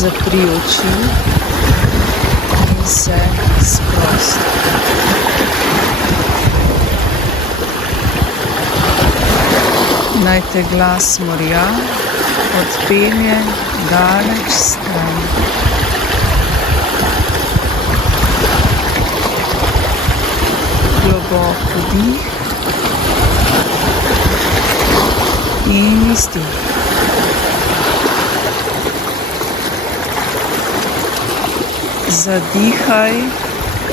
Zapri oči in se sprosti. Naj te glas morja odpelje daleč stran. Globok vdih in izdih. Zadihaj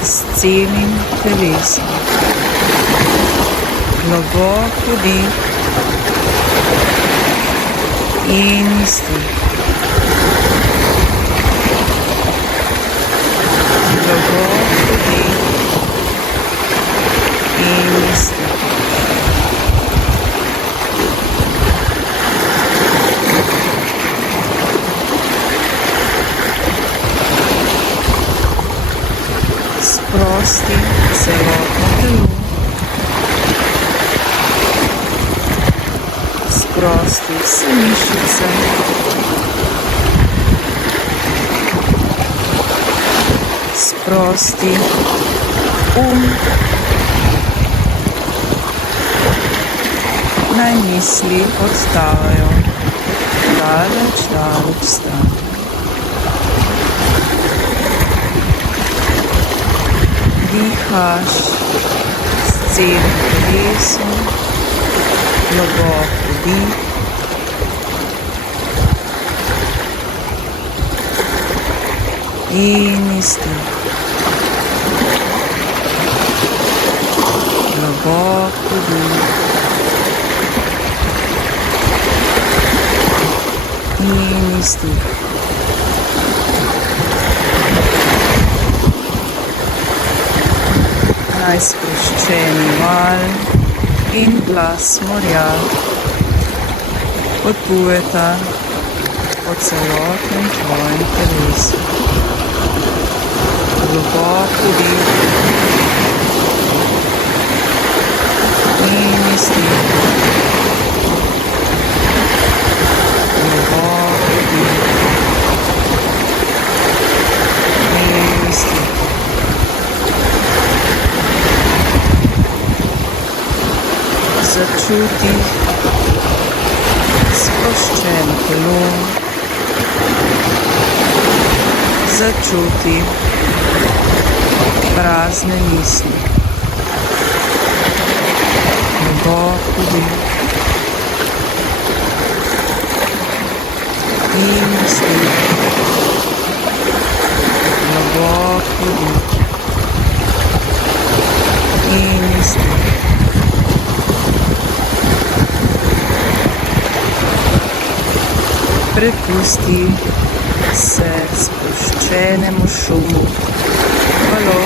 s celim telesom. Globok vdih in izdih. Globok vdih in izdih. Sprosti celotno telo. Sprosti vse mišice. Sprosti Naj misli odtavajo daleč stran. Dihaš s celim telesom, globok vdih in izdih. Globok vdih in izdih. Najsproščeni val in glas morja potujeta po celotnem tvojem telesu. Globok vdih in izdih. Globok vdih in izdih. Začuti sproščeno telo, začuti prazne misli. Globok vdih in izdih. Globok vdih in izdih. Prepusti se sproščenemu šumu valov,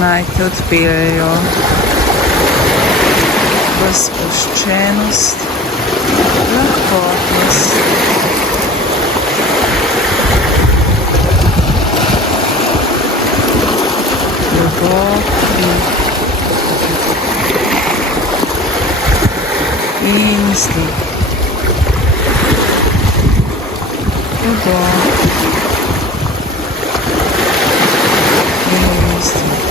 naj te odpeljejo v sproščenost, lahkotnost. Globok vdih in izdih. Globok in izdih.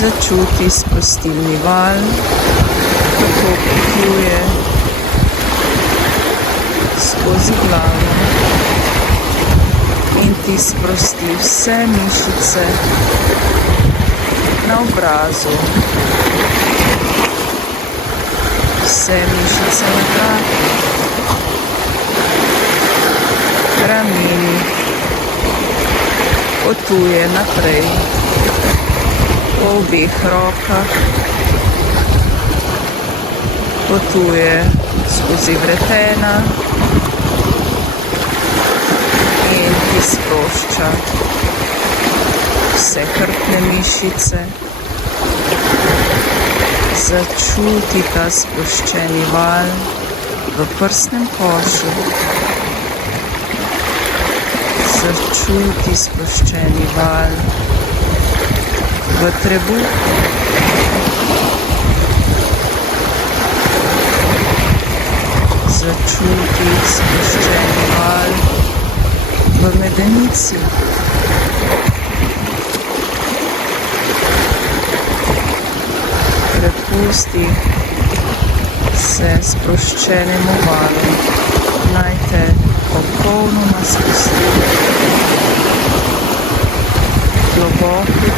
Začuti spustilni val, kako potuje skozi glavo in ti sprosti vse mišice na obrazu, vse mišice na vratu, rameni, potuje naprej po obeh rokah, potuje skozi vretena in ti sprošča vse hrbtne mišice. Začuti ta sproščeni val v prsnem košu. Začuti sproščeni val v trebuhu. Začuti sproščeni val v medenici. Prepusti se sproščenemu valu, naj te popolnoma spusti. Globoko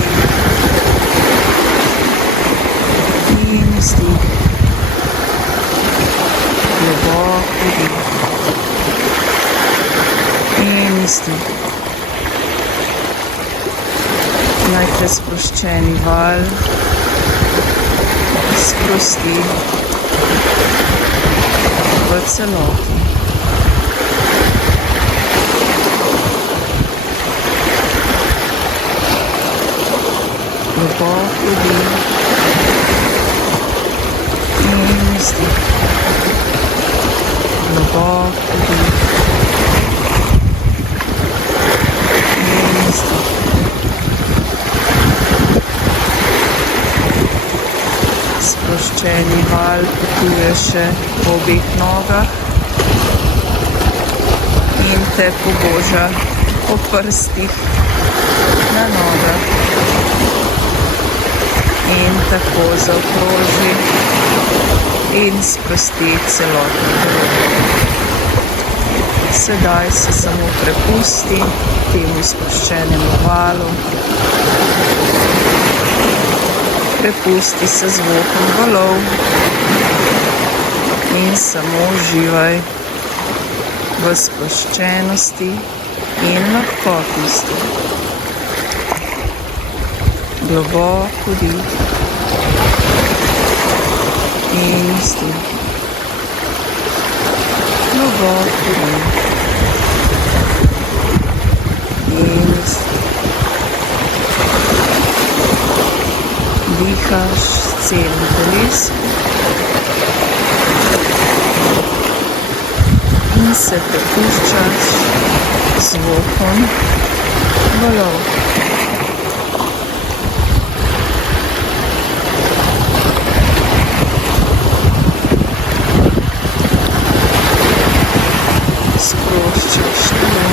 in izdih. Globoko in izdih. Naj te sproščeni val sprosti v celoti. Globoko in izdih. Globoko in izdih. Sproščeni val potuje še po obeh nogah in te poboža po prstih na nogah in tako zaokroži in sprosti celotno telo. Sedaj se samo prepusti temu sproščenemu valu. Prepusti se zvokom valov in samo uživaj v sproščenosti in lahkotnosti. Globoko dih in izdih. Globoko dih in izdih. Dihaš s celim telesom in se prepuščaš zvokom valov. Sproščaš telo.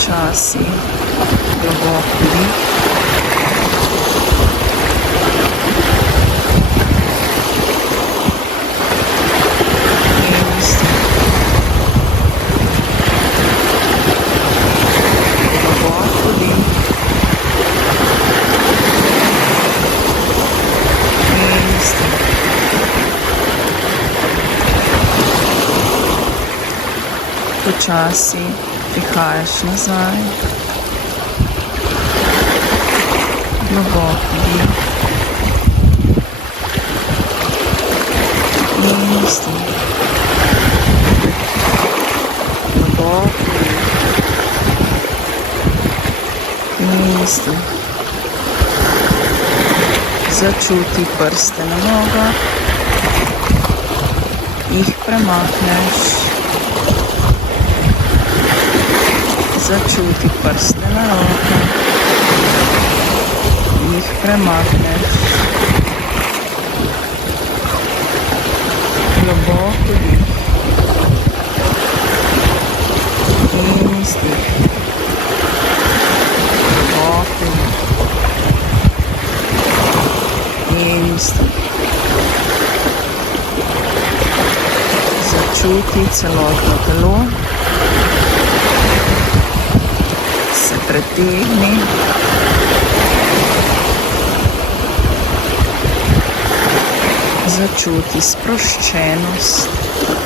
Počasi, globoko dih. In izdih. Globoko dih. In izdih. Počasi prihajaš nazaj, globoko dih in izdih. Globoko dih in izdih. Začuti prste na nogah, jih premakneš. Začuti prste na rokah, jih premakneš. Globoko dih. In izdih. Globoko dih. In izdih. Začuti celotno telo. Se pretegni. Začuti sproščenost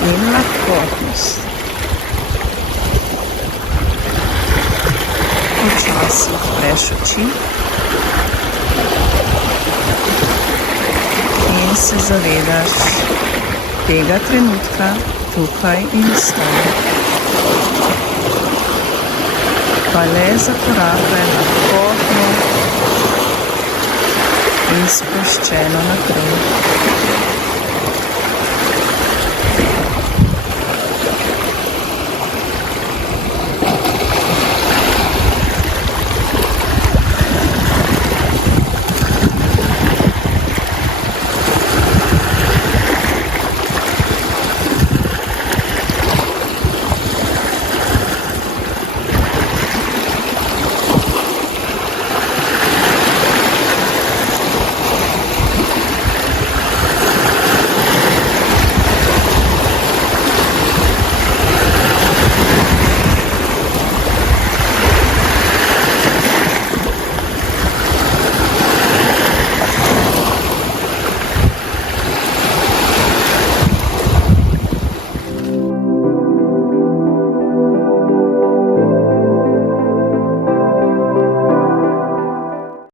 in lahkotnost. Počasi odpreš oči in se zavedaš tega trenutka tukaj in zdaj. Pa le zakorakaj lahkotno in sproščeno naprej.